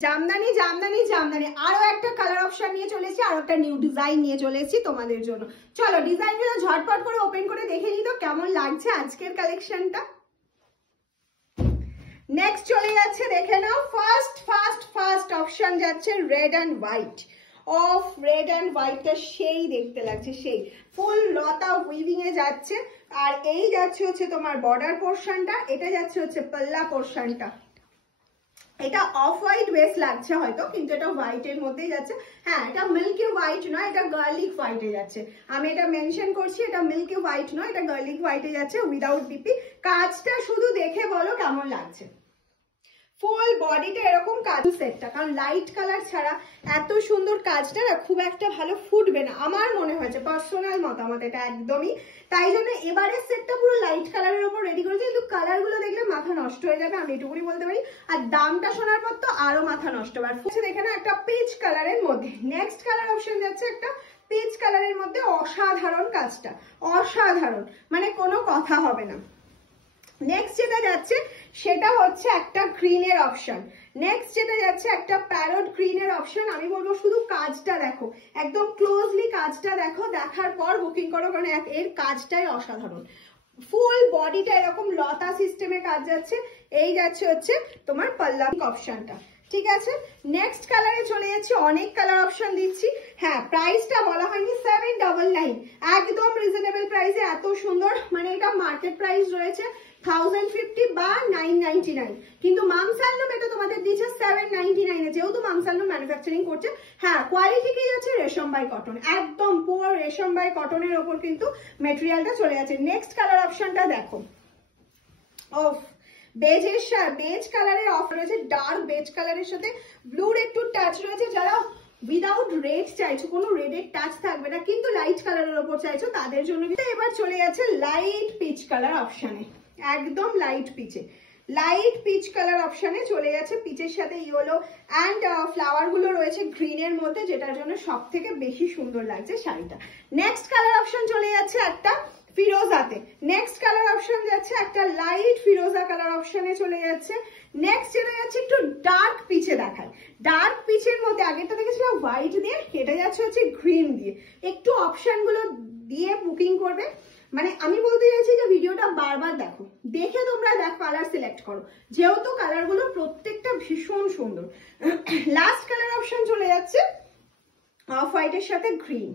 জামদানি জামদানি জামদানি আরো একটা colour option নিয়ে চলেছি, আরো একটা নিউ ডিজাইন নিয়ে চলেছি তোমাদের জন্য। চলো ডিজাইনগুলো ঝটপট করে ওপেন করে দেখে নিই তো কেমন লাগছে আজকের কালেকশনটা। নেক্সট চলে যাচ্ছে, দেখে নাও। ফার্স্ট অপশন যাচ্ছে red and white. Off red and হোয়াইটটা সেই দেখতে লাগছে, সেই ফুল লতা উইভিং এ যাচ্ছে। আর এই যাচ্ছে হচ্ছে তোমার বর্ডার পোর্শনটা, এটা যাচ্ছে হচ্ছে পাল্লা পোর্শনটা। এটা অফ হোয়াইট বেস লাগছে হয়তো, কিন্তু এটা হোয়াইটের মধ্যেই যাচ্ছে। হ্যাঁ, এটা মিল্কি হোয়াইট নয়, এটা গার্লিক হোয়াইটে যাচ্ছে। আমি এটা মেনশন করছি, এটা মিল্কি হোয়াইট নয়, এটা গার্লিক হোয়াইটে যাচ্ছে উইদাউট বিপি। কাজটা শুধু দেখে বলো কেমন লাগছে। ফুল বডিটা এরকম কাজ সেটটা, কারণ লাইট কালার ছাড়া এত সুন্দর কাজটা না খুব একটা ভালো ফুটবে না আমার মনে হয়েছে, পার্সোনাল মতামত এটা একদমই। তাই জন্য এবারের সেটটা পুরো লাইট কালারের উপর রেডি করেছি, কিন্তু কালার গুলো দেখলে মাথা নষ্ট হয়ে যাবে, আমি এটুকুনি বলতে পারি। আর দামটা শোনার পর তো আরো মাথা নষ্ট হবে। দেখে না একটা পিচ কালারের মধ্যে, নেক্সট কালার অপশন যাচ্ছে একটা পিচ কালারের মধ্যে। অসাধারণ কাজটা, অসাধারণ, মানে কোনো কথা হবে না। নেক্সট যেটা যাচ্ছে সেটা হচ্ছে একটা গ্রিনের অপশন। নেক্সট যেটা যাচ্ছে একটা প্যারট গ্রিনের অপশন। আমি বলবো শুধু কাজটা দেখো, একদম ক্লোজলি কাজটা দেখো, দেখার পর বুকিং করো, কারণ এর কাজটাই অসাধারণ। ফুল বডিটা এরকম লতা সিস্টেমে কাজ যাচ্ছে। এই যাচ্ছে হচ্ছে তোমার পাল্লা অপশনটা, ঠিক আছে। নেক্সট কালারে চলে যাচ্ছি, অনেক কালার অপশন দিচ্ছি। হ্যাঁ, প্রাইসটা বলা হয়নি, 799, একদম রিজনেবল প্রাইসে এত সুন্দর। মানে এটা মার্কেট প্রাইস রয়েছে 1050 বা 999, কিন্তু মামসালনুম এটা তোমাদের দিচ্ছে 799 এ, যেহেতু মামসালনুম ম্যানুফ্যাকচারিং করছে। হ্যাঁ, কোয়ালিটি কি যাচ্ছে রেশম বাই কটন, একদম পুরো রেশম বাই কটনের ওপর কিন্তু মেটেরিয়ালটা চলে যাচ্ছে। নেক্সট কালার অপশনটা দেখো, অফ বেজ কালারের অফ রয়েছে, ডার্ক বেজ কালারের সাথে ব্লুর একটু টাচ রয়েছে। যারা উইদাউট রেড চাইছো, কোনো রেডের টাচ থাকবে না কিন্তু লাইট কালারের ওপর চাইছো, তাদের জন্য। এবার চলে যাচ্ছে লাইট পিচ কালার অপশনে, একদম লাইট পিচে, লাইট পিচ কালার অপশনে চলে যাচ্ছে। পিচের সাথে ইয়েলো অ্যান্ড ফ্লাওয়ার গুলো রয়েছে গ্রিনের মধ্যে, যেটার জন্য সব থেকে বেশি সুন্দর লাগছে শাড়িটা। নেক্সট কালার অপশন চলে যাচ্ছে একটা ফিরোজাতে। নেক্সট কালার অপশন যাচ্ছে একটা লাইট ফিরোজা কালার অপশনে চলে যাচ্ছে। নেক্সট যেটা যাচ্ছে একটু ডার্ক পিচে দেখায়, ডার্ক পিচের মধ্যে আগেরটা দেখেছিলাম হোয়াইট দিয়ে, এটা যাচ্ছে হচ্ছে গ্রিন দিয়ে। একটু অপশন গুলো দিয়ে বুকিং করবে। মানে আমি বলতে চাইছি যে ভিডিওটা বারবার দেখো, দেখে তোমরা কালার সিলেক্ট করো, যেহেতু কালার গুলো প্রত্যেকটা ভীষণ সুন্দর। লাস্ট কালার অপশন চলে যাচ্ছে অফ হোয়াইটের সাথে গ্রিন।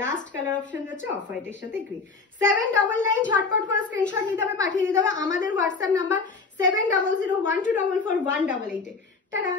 লাস্ট কালার অপশন যাচ্ছে অফ হোয়াইটের সাথে গ্রিন। 799, ঝটপট করে স্ক্রিনশট নিতে হবে, পাঠিয়ে দিতে হবে আমাদের হোয়াটসঅ্যাপ নাম্বার 7001244188 এ। টাটা।